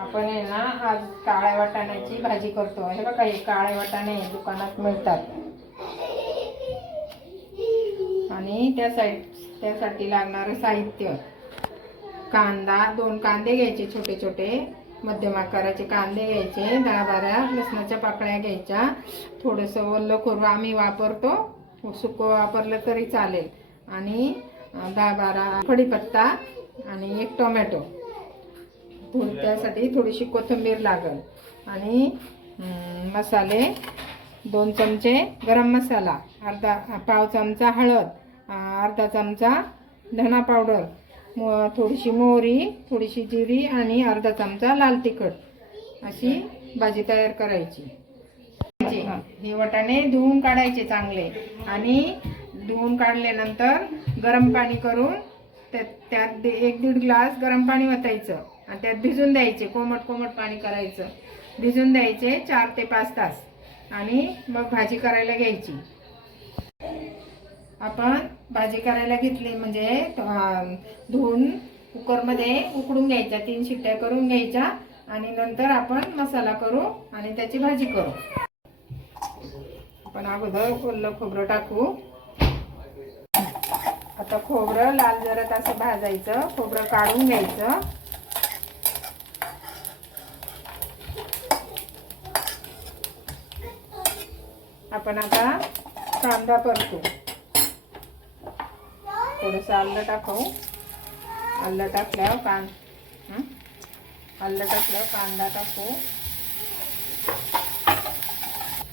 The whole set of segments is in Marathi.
आपण आहे ना आज काळ्या वाटाण्याची भाजी करतो. हे बघा हे काळे वाटाणे दुकानात मिळतात. आणि त्या साईड त्यासाठी लागणारं साहित्य. कांदा दोन कांदे घ्यायचे छोटे छोटे. मध्यम आकाराचे कांदे घ्यायचे दहा बारा लसणाच्या पाकळ्या घ्यायच्या. थोडंसं ओलं खोबरं आम्ही वापरतो. सुकं वापरलं तरी चालेल. आणि दहा बारा कढीपत्ता आणि एक टोमॅटो. त्यासाठी थोडीशी कोथिंबीर लागल. आणि मसाले दोन चमचे गरम मसाला अर्धा पाव चमचा हळद अर्धा चमचा धना पावडर म- थोडीशी मोहरी थोडीशी जिरी आणि अर्धा चमचा लाल तिखट अशी भाजी तयार करायची. हे. वटाणे धुवून काढायचे चांगले आणि धुवून काढल्यानंतर गरम पाणी करून त्यात एक दीड ग्लास गरम पाणी वतायचं. आणि त्यात भिजून द्यायचे कोमट कोमट पाणी करायचं. भिजून द्यायचे चार ते पाच तास. आणि मग भाजी करायला घ्यायची. आपण भाजी करायला घेतली म्हणजे धुवून कुकरमध्ये उकडून घ्यायच्या तीन शिट्ट्या करून घ्यायच्या आणि नंतर आपण मसाला करू आणि त्याची भाजी करू. आपण अगोदर ओलं खोबरं टाकू. आता खोबरं लाल जरत असं भाजायचं खोबरं काढून घ्यायचं. आपण आता कांदा परतू. थोडंसं आलं टाकू आलं टाकल्यावर कां आलं टाकल्यावर कांदा टाकू.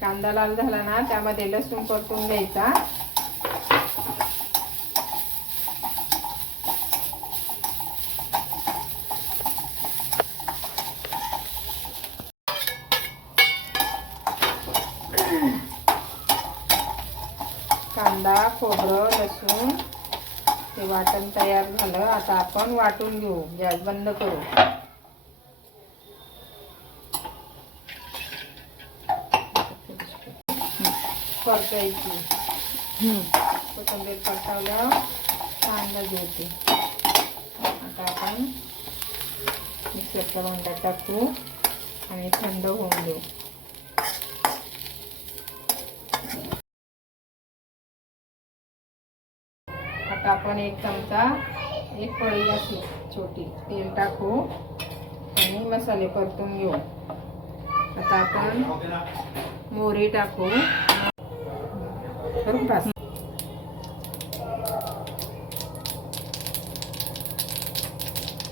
कांदा लाल झाला ना त्यामध्ये लसूण परतून घ्यायचा. कांदा खोबरं लसूण हे वाटण तयार झालं. आता आपण वाटून घेऊ. गॅस बंद करू. परतायची. कोथंबीर परतावल्यावर कांदा घेते. आता आपण मिक्सरच्या भांड्यात टाकू आणि थंड होऊन देऊ. आपण एक चमचा एक पळी अशी छोटी तेल टाकू आणि मसाले परतून घेऊ. आता आपण मोहरी टाकू. करून पास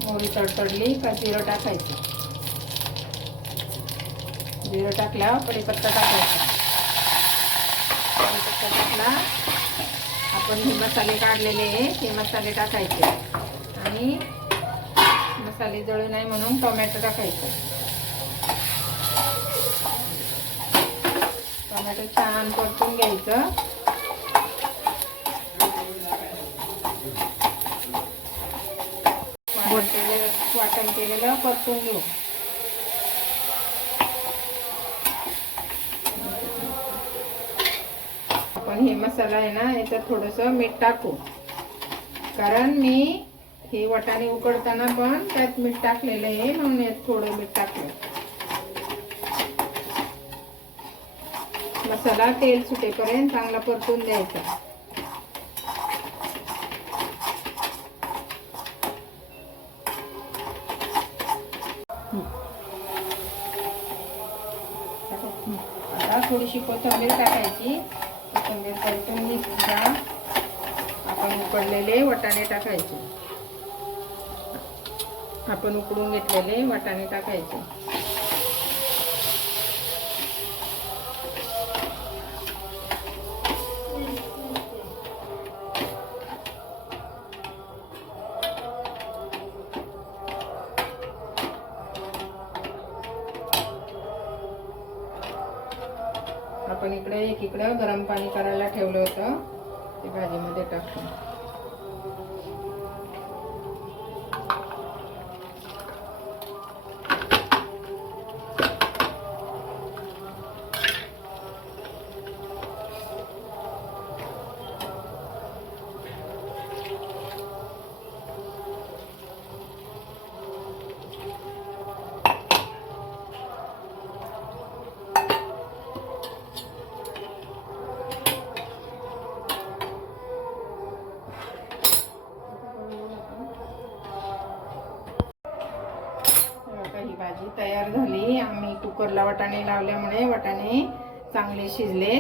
मोहरी तडतडली का जिरं टाकायचं? जिरं टाकल्यावर कडीपत्ता टाकायचा. कडीपत्ता टाकला आपण हे मसाले काढलेले आहे ते मसाले टाकायचे. आणि मसाले जळू नाही म्हणून टोमॅटो टाकायचं. टोमॅटो छान परतून घ्यायचं. वाटण केलेलं वाटण केलेलं परतून घेऊ. आपण हे मसाला आहे ना याच्यात थोडंसं मीठ टाकू. कारण मी हे वटाणे उकडताना पण त्यात मीठ टाकलेलं आहे म्हणून यात थोडं मीठ टाकलं मसाला तेल सुटेपर्यंत चांगला परतून द्यायचा. आता थोडीशी कोथिंबीर टाकायची. कोथिंबीर परतून घेतला आपण उकडलेले वाटाणे टाकायचे. आपण उकडून घेतलेले वाटाणे टाकायचे. इकडे एकीकडं गरम पाणी करायला ठेवलं होतं. ते भाजीमध्ये टाकतो भाजी तयार झाली. आम्ही कुकरला वाटाणे लावल्यामुळे वाटाणे चांगले शिजले.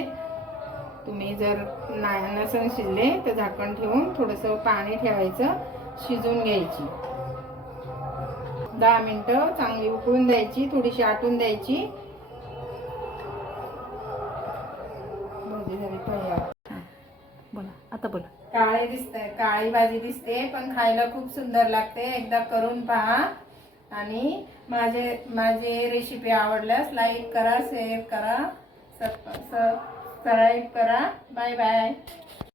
तुम्ही जर ना नसन शिजले तर झाकण ठेवून थोडंसं पाणी ठेवायचं शिजून घ्यायची. दहा मिनटं चांगली उकळून द्यायची थोडीशी आटून द्यायची. भाजी झाली तयार. बोला आता बोला. काळे दिसते काळी भाजी दिसते पण खायला खूप सुंदर लागते. एकदा करून पहा. आणि माझे माझे रेसिपी आवडल्यास लाईक करा शेअर करा सबस्क्राईब करा. Bye bye